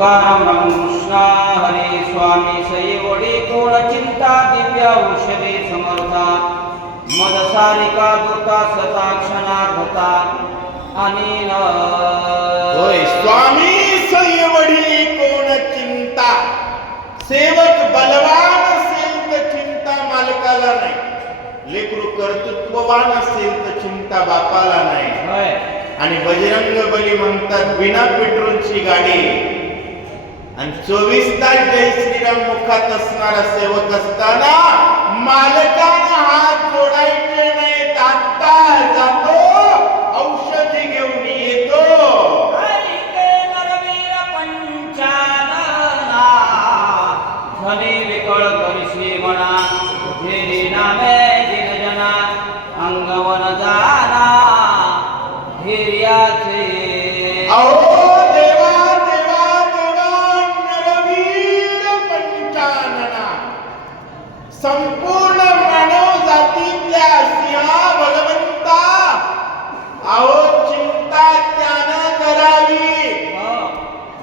तुकाराम रामकृष्ण हरी स्वामी सईवडी कोण चिंता दिव्य औषधी समर्था मद सारिका दूता सता क्षणार्धता आणि होय स्वामी सईवडी कोण चिंता. सेवक बलवान असेल तर चिंता मालकाला नाही, लेकरू कर्तृत्ववान असेल तर चिंता बापाला नाही. आणि बजरंग बली म्हणतात बिना पेट्रोलची गाडी आणि 24 तास जय श्रीराम मुखात असणारा सेवक असताना मालकाने हात जोडायचे नाही. आता जातो औषधी घेऊन येतो. धनी विकळ करशी म्हणा धेरी नामे दिनजना अंगवन जाना धैर्याचे. अहो देवा देवा देवा नरवीर पंचानना, संपूर्ण मानव जातीतल्या सिंहा भगवंता, अहो चिंता त्यानं करावी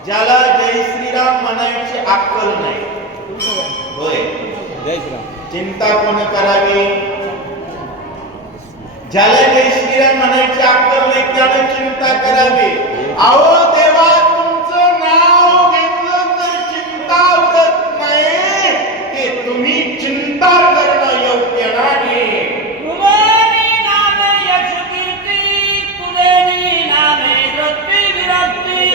ज्याला जय श्रीराम म्हणायची अक्कल नाही. होय जय श्रीराम. चिंता कोण करावी? ज्याला जय श्रीराम म्हणायची अक्कल नाही त्यानं चिंता करावी. अहो देवा तुमचं नाव घेतलं तर चिंता उरत नाही, ते तुम्ही चिंता करणं योग्य नाही. तुलेनी नामे यश कीर्ती, तुलेनी नामे वृत्ती विरक्ती,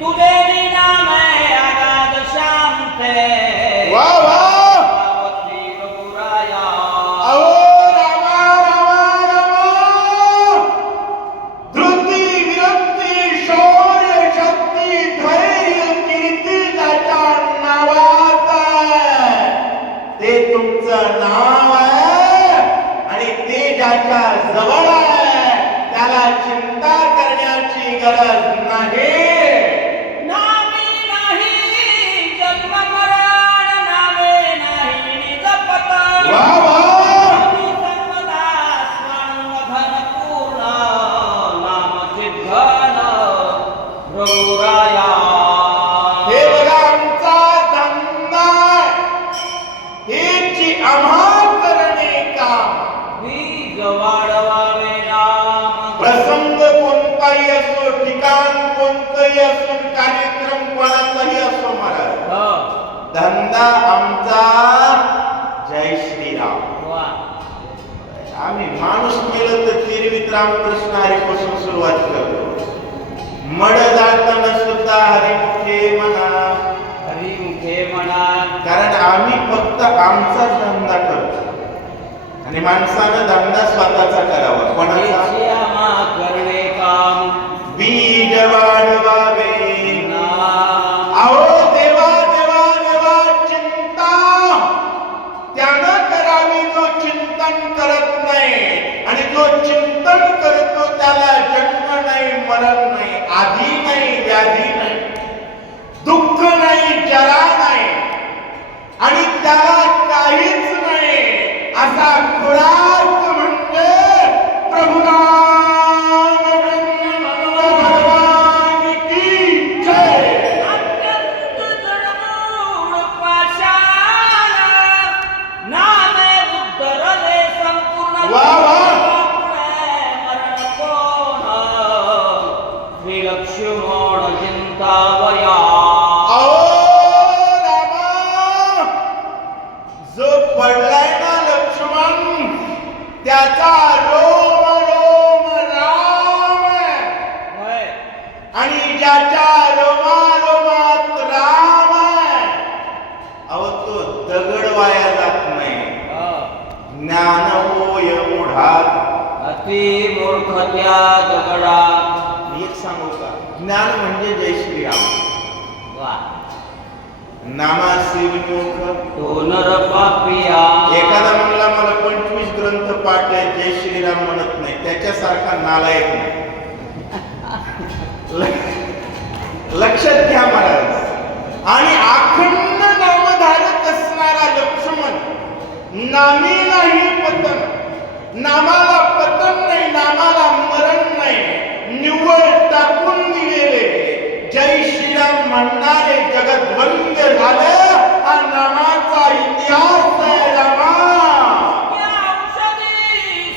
तुलेनी नामे अगाध शांते. वा वा नाव आहे आणि ते ज्याच्या जवळ आहे त्याला चिंता करण्याची गरज नाही. नामे नाही जन्म मरण, नामे नाही निज पतन. वा वा सर्वदा स्मरण धन पूर्ण, नाम चिद्घन रघुराया. हे बघा आमचा धंदा हेची आम्हा करणे काम. बीज वाढवावे नाम. प्रसंग कोणताही असो, ठिकाण कोणतंही असो, कार्यक्रम कोणाचाही असो महाराज, धंदा आमचा जय श्रीराम. आम्ही माणूस मेलं तर तिरवीत रामकृष्ण हरीपासून सुरुवात करतो. मड जाताना सुद्धा हरिमुखे म्हणा, हरिमुखे म्हणा. कारण आम्ही फक्त आमचाच धंदा करतो आणि माणसानं धंदा स्वतःचा करावा. कोणाचा? करणे काम. बीज वाढवावे नाम. अहो देवा देवा देवा चिंता त्यानं करावी जो चिंतन करत नाही, आणि जो चिंतन करतो त्याला जन्म नाही, मरण नाही, आधी नाही, व्याधी नाही, दुःख नाही, जरा नाही, आणि त्याला काहीच नाही असा खुराक म्हणजे प्रभुनाम भगवान की जय. अत्यंत जडमूळ पाषाण, नामे उद्धरले संपूर्ण. वा वा मरण कोण श्रीलक्ष्मण चिंतावया. पडलाय ना लक्ष्मण त्याचा रोम रोम राम, आणि ज्याच्या रोमारोमात राम आहे अहो तो दगड वाया जात नाही. ज्ञान होय मूढात अति मूर्ख त्या दगडा. एक सांगू का, ज्ञान म्हणजे जय श्रीराम. वा. नामासी विमुख तो नर पापिया. एखादा म्हणला मला 25 ग्रंथ पाठ आहे, जय श्रीराम म्हणत नाही, त्याच्यासारखा नालायक नाही. लक्षात घ्या महाराज. आणि अखंड नामधारक असणारा लक्ष्मण, नामी नाही पतन, नामाला पतन नाही, नामाला मरण नाही, निव्वळ टाकून दिलेले जय श्रीराम म्हणणारे जगद्वंद झालं. हा नामाचा इतिहास आहे रामा. या औषधी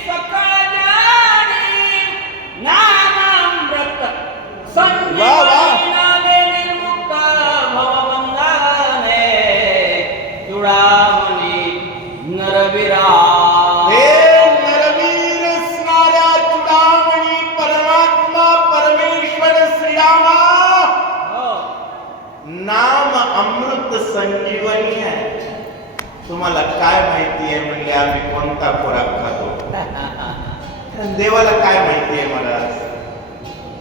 सकळ ज्ञानी नामामृत संजीवनी नामे निर्मुक्त भवबंधने चूडामणी नरवीरा. हे नरवीर असणाऱ्या चूडामणी परमात्मा परमेश्वर श्रीरामा, नाम अमृत संजीवनी आहे. तुम्हाला काय माहिती आहे म्हणले आम्ही कोणता खुराक खातो? देवाला काय माहिती आहे मला?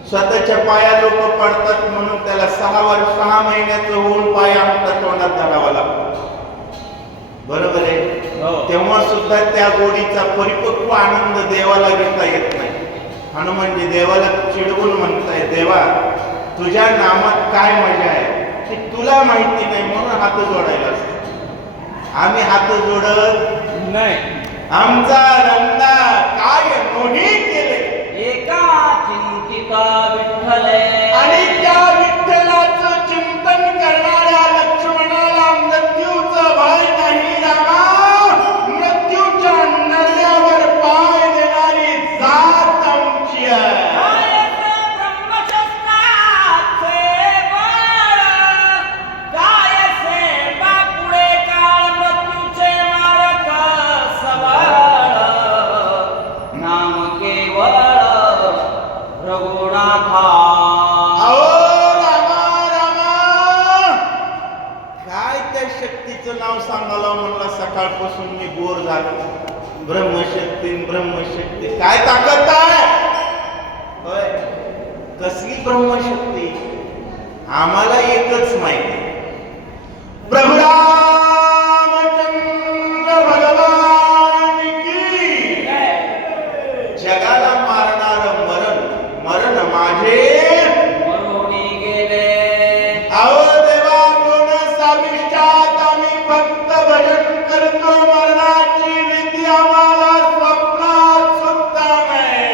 स्वतःच्या पाया लोक पडतात म्हणून त्याला 6 महिन्याचं होऊन पाय आमच्या तोंडात धरावा लागतो. बरोबर आहे. तेव्हा सुद्धा त्या गोडीचा परिपक्व आनंद देवाला घेता येत नाही. हनुमानजी देवाला चिडवून म्हणताय, देवा तुझ्या नामात काय मजा आहे की तुला माहिती नाही म्हणून हात जोडायला असतो. आम्ही हात जोडत नाही. आमचा नंदा काय नोही केले. एका चिंतिता विठ्ठले आणि त्या विठ्ठलाचं चिंतन करणाऱ्या लक्ष्मणाला मृत्यूचं भय नाही रामा. मृत्यूच्या नरल्यावर पाय देणारी जात आमची आहे. नाव सांगायला म्हणला सकाळपासून मी बोर झालो. ब्रह्मशक्ती काय ताकद आहे? होय, कसली ब्रह्मशक्ती? आम्हाला एकच माहिती, प्रभू रामचंद्र भगवान की. जगाला मारणार मरण माझे मरोनी गेले. आओ देवा कोण साविष्टात आम्ही फक्त भजन करतो. मरणाची भीती आम्हाला स्वप्नात सुद्धा नाही.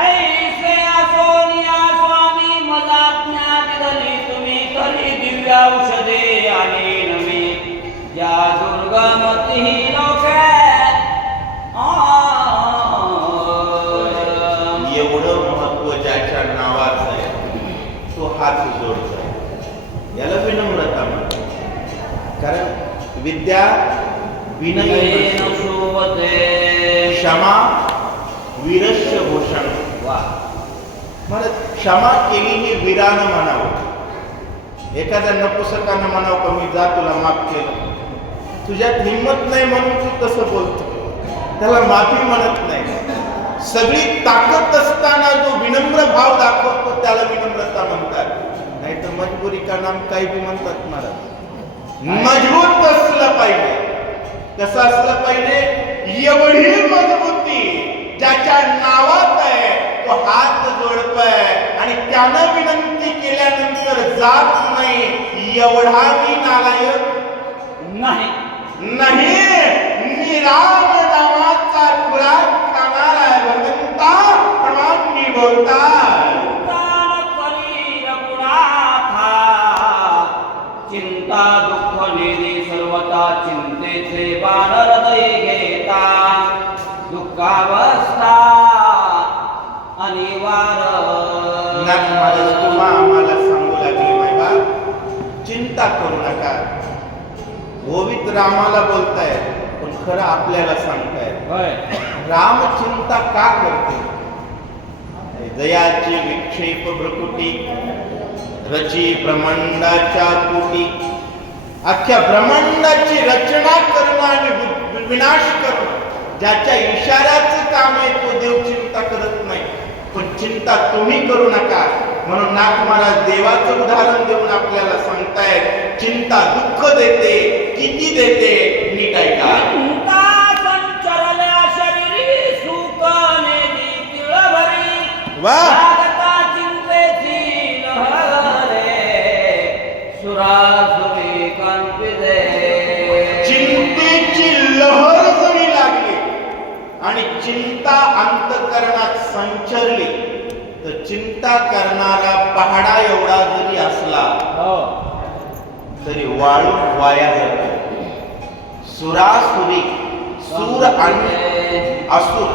ऐसे असोनिया स्वामी मला ज्ञा दिली तुम्ही कली दिव्य औषधे आणि नमी या दुर्गमती लोके. एवढं महत्व ज्याच्या नावाचं आहे तो हात जोडतोय. याला विनम्रता म्हणतात. कारण विद्या विनयेन शोभते. क्षमा वीरस्य भूषण. वा. म्हणत क्षमा केली ही वीरानं म्हणावं. एखाद्या नपुसकानं म्हणावं का मी जा तुला माफ केलं. तुझ्यात हिंमत नाही म्हणून तू तसं बोलतो. त्याला माफी म्हणत नाही. सगळी ताकद असताना जो विनम्र भाव दाखवतो त्याला विनम्रता म्हणतात. नाही तर मजबुरी का नाम काही बी म्हणतात महाराज. मजबूत असलं पाहिजे. कसं असलं पाहिजे? एवढी मजबूती ज्याच्या नावात आहे तो हात जोडतोय आणि त्यानं विनंती केल्यानंतर जात नाही. एवढा मी नालायक नाही. मी राम नामाचा खुराक खाणार आहे. भगवंता प्रमाण बोलतात. चिंता दुःख निधी सर्वता चिंतेचे बाण हृदय घेता. दुःखावस्था अनिवार्य. तुम्हा आम्हाला सांगू लागली मायबा चिंता करू नका. गोविंद रामाला बोलताय पण खरं आपल्याला सांगताय. राम चिंता का करते? दयाची विक्षेप भ्रकुटी रची ब्रह्मांडाच्या कोटी. अख्ख्या ब्रह्मांडाची रचना करणं आणि विनाश करणं ज्याच्या इशाऱ्याचं काम आहे तो देव चिंता करत नाही. पण चिंता तुम्ही करू नका म्हणून नाथ महाराज देवाचं उदाहरण देऊन आपल्याला सांगतायत. चिंता दुःख देते. किती देते? नीट ऐका. वा. चिंतेची लहर जरी लागली आणि चिंता अंतःकरणात संचरली तर चिंता करणारा पहाडा एवढा जरी जरी असला हो तरी वाळून वाया जातो. सुरासुरी सूर आणि असुर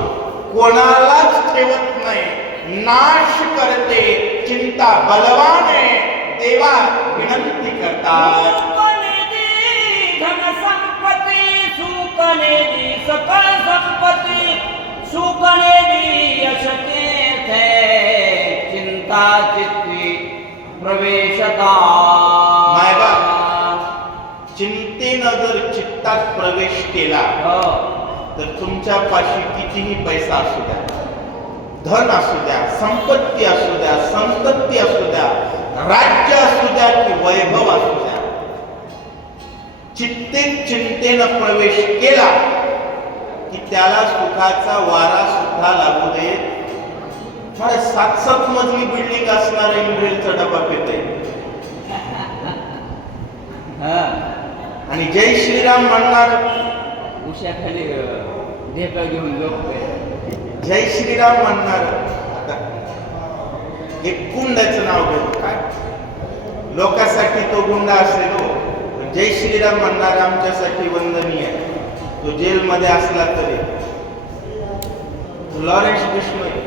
कोणालाच ठेवत नाही, नाश करते. चिंता बलवान आहे, देवा विनंती करतात. धन संपत्ती सुकने दी सकळ संपत्ती सुकने दी यश तीर्थे चिंता चित्ती प्रवेशता. चिंतेनं जर चित्तात प्रवेश केला तर तुमच्या पाशी कितीही पैसा असू द्या, धन असू द्या, संपत्ती असू द्या, संतती असू द्या, राज्य असू द्या की वैभव असू द्या, चिंतेनं प्रवेश केला की त्याला सुखाचा वारा सुद्धा लागू देत. मला 7-7 मजली बिल्डिंग असणार इंद्रेलचा डबा पेते आणि जय श्रीराम म्हणणार उशाखाली ढेकळ घेऊन झोपतोय. जय श्रीराम म्हणणार. आता एक गुंडाचं नाव घेतो, काय लोकांसाठी तो गुंडा असेल हो, जय श्रीराम म्हणणार आमच्यासाठी वंदनीय. तो जेलमध्ये असला तरी लॉरेन्स बिश्नोई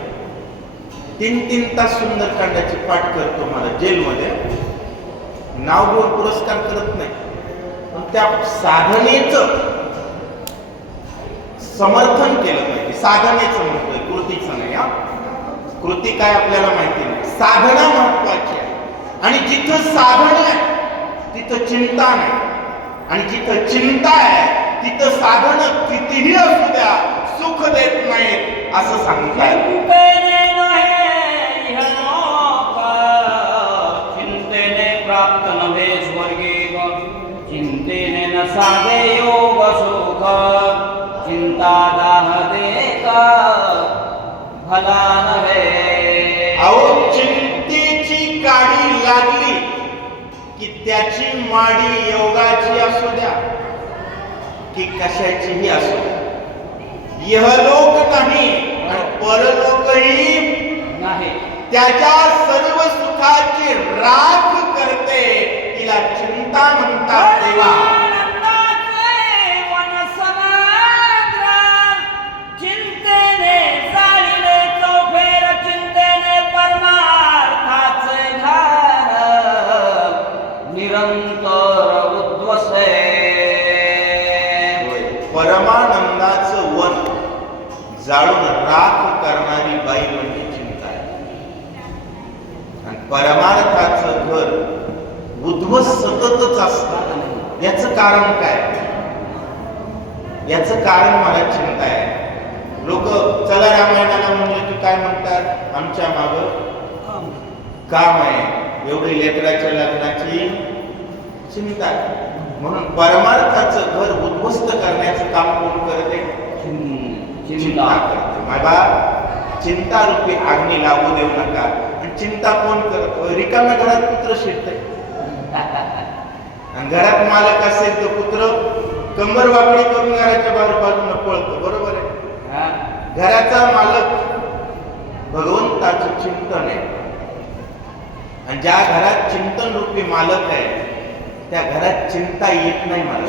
3 तास सुंदरकांडाची पाठ करतो. मला जेलमध्ये नाव घेऊन पुरस्कार करत नाही, पण त्या साधनेचं समर्थन केलं पाहिजे. साधनेचं म्हणतोय, कृतीचं नाही. कृती काय आपल्याला माहिती नाही, साधना महत्वाची आहे. आणि जिथं साधन आहे तिथं चिंता नाही, आणि जिथं चिंता आहे तिथं साधन कितीही असू द्या सुख देत नाहीत असं सांगतात. चिंतेने प्राप्त नव्हे स्वर्गी, चिंतेने न साधे योग सुख, चिंता दाह देक भला नव्हे. अहो चिंतेची काडी लागली की त्याची माडी योगाची असू द्या की कशाचीही असू द्या, यहलोक नाही आणि परलोकही नाही, त्याच्या सर्व सुखाची राख करते. तिला चिंता म्हणतात. देवा चिंतेने चालिले चौफेर, चिंतेने परमार्थाचे घर निरंतर उद्वसे. परमानंदाचं वन जाळून राख करणारी बाई म्हणजे चिंता आहे. आणि परमार्थाचं घर उद्ध्वस्त सततच असतं. याचं कारण काय? याचं कारण मला चिंता आहे. लोक चला रामायणाला म्हणले की काय म्हणतात, आमच्या माग काम आहे, एवढी लेकराच्या लग्नाची चिंता आहे. म्हणून परमार्थाचं घर उद्ध्वस्त करण्याचं काम कोण करते? चिंता करते. माझा चिंता रूपी अग्नी लागू देऊ नका. आणि चिंता कोण करतो? रिकाम्या घरात पुत्र शिरते, आणि घरात मालक असेल तर पुत्र कंबर वाकडी करून घराच्या बाजूला पळतो. बरोबर आहे. घराचा मालक भगवंताचं चिंतन आहे, आणि ज्या घरात चिंतन रूपी मालक आहे त्या घरात चिंता येत नाही मला.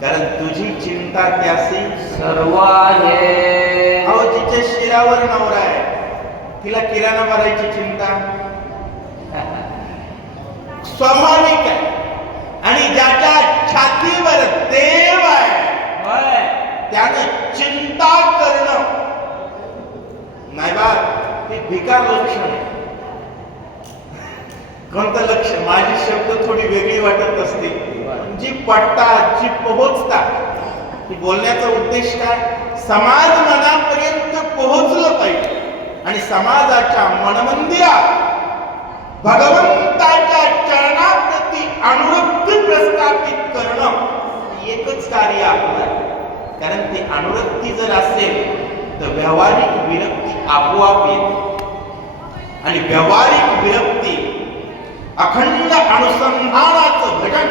कारण तुझी चिंता त्यासी सर्व आहे. अहो जिच्या शिरावर नवरा आहे तिला किराणा भरायची चिंता स्वाभाविक आहे. आणि ज्याच्या छातीवर देव आहे त्यानं चिंता करणं नाही बा, ते भिकार लक्षण आहे. कोणतं लक्षण? माझी शब्द थोडी वेगळी वाटत असते, जी पटतात, जी पोहोचतात. की बोलण्याचा उद्देश काय? समाज मनापर्यंत पोहोचलं पाहिजे, आणि समाजाच्या मनमंदिरात भगवंताच्या चरणाप्रती अनुरक्ती प्रस्थापित करणं एकच कार्य आपलं आहे. कारण ते अनुरक्ती जर असेल तर व्यावहारिक विरक्ती आपोआप येते, आणि व्यावहारिक विरक्ती अखंड अनुसंधानाचं भजन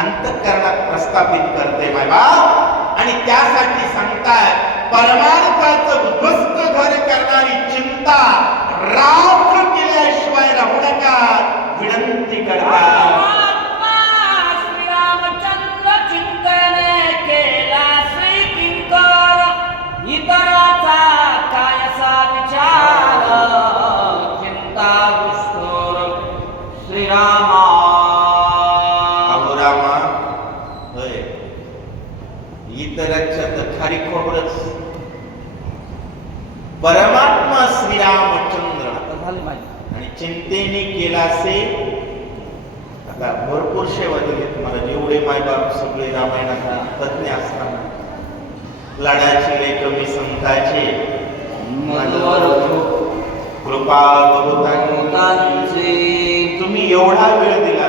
अंतःकरणात प्रस्थापित करते माय बाप. आणि त्यासाठी सांगतात परमार्थाचं उद्ध्वस्त घर करणारी चिंता राख केल्याशिवाय राहू मस्तकात विनंती करतात. परमात्मा श्रीरामचंद्र चिंतने केला श्री किंकर इतराचा कायसा विचार चिंता दुष्टोर श्रीरामा. अहो रामा, होय, इतरांच्या तर खाली खोबरच. परमात्मा श्रीरामचंद्र झाली माझी आणि चिंतेने केला असे. आता भरपूर सेवा दिली तुम्हाला, जेवढे मायबाप सगळे रामायणाचा तज्ञ असताना लाडाचे लय कमी संताचे मधुवर कृपा बहुतांची. तुम्ही एवढा वेळ दिला.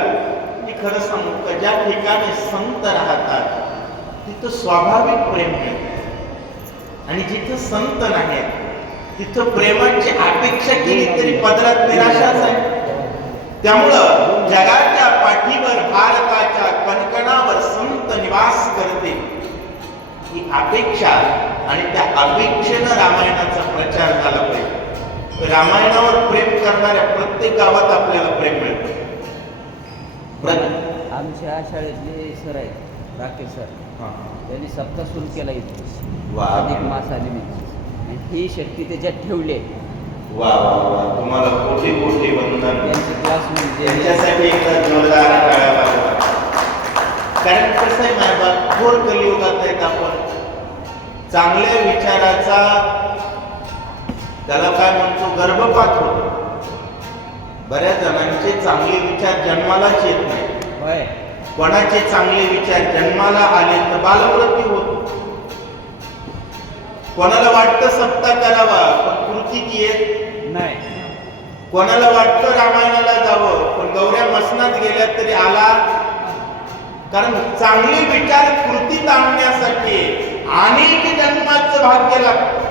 मी खरं सांगू का, ज्या ठिकाणी संत राहतात तिथं स्वाभाविक प्रेम मिळतं आणि जिथं संत नाहीत तिथं प्रेमाची अपेक्षा केली तरी पदरात निराशाच आहे. त्यामुळं जगाच्या पाठीवर भारताच्या कणकणावर संत निवास करते ही अपेक्षा आणि त्या अपेक्षेनं रामायणाचा प्रचार झाला पाहिजे. रामायणावर प्रेम करणाऱ्या प्रत्येक गावात आपल्याला प्रेम मिळतं. आमच्या शाळेतले सर आहेत राकेश सर, त्यांनी सप्ताह सुरू केला इथे वा. अधिक मास निमित्त आणि ही शक्ती त्याच्यात ठेवली. वा वा वा, तुम्हाला कोटी कोटी वंदन. त्यांचे क्लास म्हणजे त्यांच्यासाठी एकदा जोरदार टाळ्या वाजवा. कारण कसं आहे मायबाप, थोर कलियुगात आहेत आपण. चांगल्या विचाराचा त्याला काय म्हणतो गर्भपात होतो. बऱ्याच जणांचे चांगले विचार जन्मालाच येत नाही. होय, कोणाचे चांगले विचार जन्माला आले तर बालमृत्यू होतो. कोणाला वाटतं सप्ताह करावा पण कृतीत येत नाही. कोणाला वाटतं रामायणाला जावं पण गौऱ्या मसनात गेल्या तरी आला. कारण चांगले विचार कृतीत आणण्यासाठी अनेक जन्माचं भाग्य लागतं.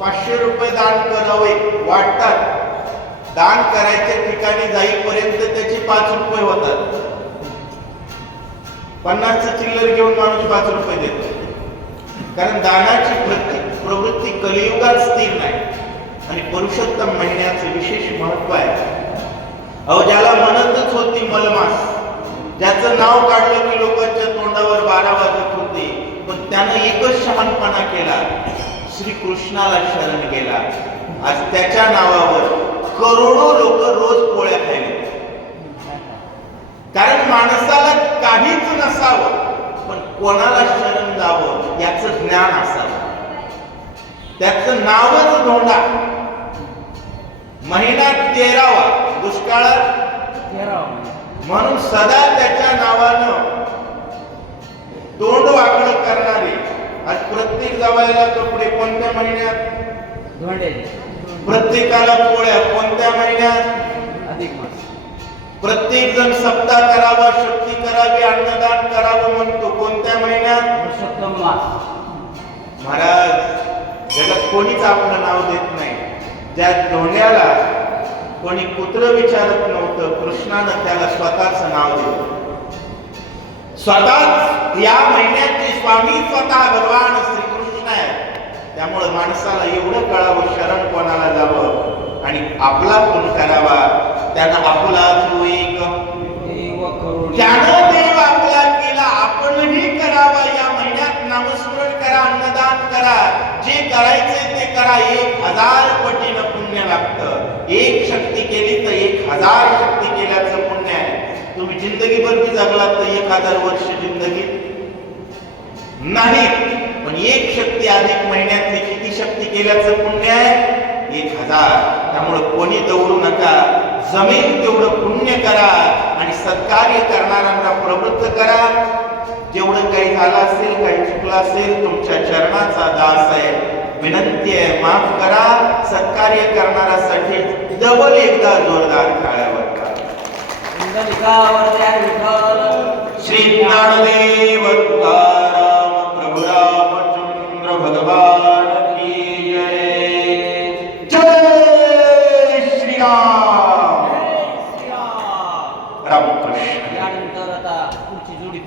500 रुपये दान करावे वाटतात, दान करायच्या ठिकाणी जाईपर्यंत त्याचे 5 रुपये होतात. 50चं चिल्लर घेऊन माणूस 5 रुपये देतो. कारण दानाची प्रवृत्ती कलियुगात स्थिर नाही. आणि पुरुषोत्तम महिन्याचं विशेष महत्व आहे. अहो, ज्याला म्हणतच होती मलमास, ज्याचं नाव काढलं की लोकांच्या तोंडावर 12 वाजत होते, पण त्यानं एकच शहाणपणा केला, श्रीकृष्णाला शरण गेला. आज त्याच्या नावावर करोडो लोक रोज पोळ्या खायले. कारण माणसाला काहीच नसावं पण कोणाला शरण जावं याचं ज्ञान असावं. त्याचं नावच धोंडा. महिना 13वा दुष्काळात, म्हणून सदा त्याच्या नावानं तोंड वाकडं करणारे. आज प्रत्येक जावयाला कपडे कोणत्या महिन्यात? धोंडे. प्रत्येकाला पोळ्या कोणत्या महिन्यात? अधिक मास. प्रत्येक जण सप्ताह करावा, शक्ती करावी, अन्नदान करावं म्हणतो कोणत्या महिन्यात? पुरुषोत्तम मास. महाराज, जगात कोणीच आपलं नाव देत नाही. ज्या धोंड्याला कोणी कुत्र विचारत नव्हतं, कृष्णानं त्याला स्वतःचं नाव दिलं. स्वतःच या महिन्याचे स्वामी स्वतः भगवान श्रीकृष्ण आहे. त्यामुळे माणसाला एवढं कळावं शरण कोणाला जावं आणि आपला गुण करावा. त्यानं आपला तो एक त्यानं देव आपला केला, आपणही करावा. या महिन्यात नामस्मरण करा, अन्नदान करा, जे करायचे ते करा. 1000 पटीनं पुण्य लागतं. एक शक्ती केली तर 1000 शक्ती केल्याचं पुण्य आहे. तुम्ही जिंदगीभर बी जगलात तर 1000 वर्ष जिंदगी नाही, पण एक शक्ती अधिक महिन्यातली किती शक्ती केल्याचं पुण्य आहे? 1000. त्यामुळे कोणी दौडू नका, जमेल तेवढं पुण्य करा आणि सत्कार्य करणाऱ्यांना प्रवृत्त करा. जेवढं काही झालं असेल, काही चुकलं असेल, तुमच्या चरणाचा दास आहे, विनंती आहे, माफ करा. सत्कार्य करणाऱ्यासाठी डबल एकदा जोरदार टाळ्या वाजवा. श्री ज्ञानदेव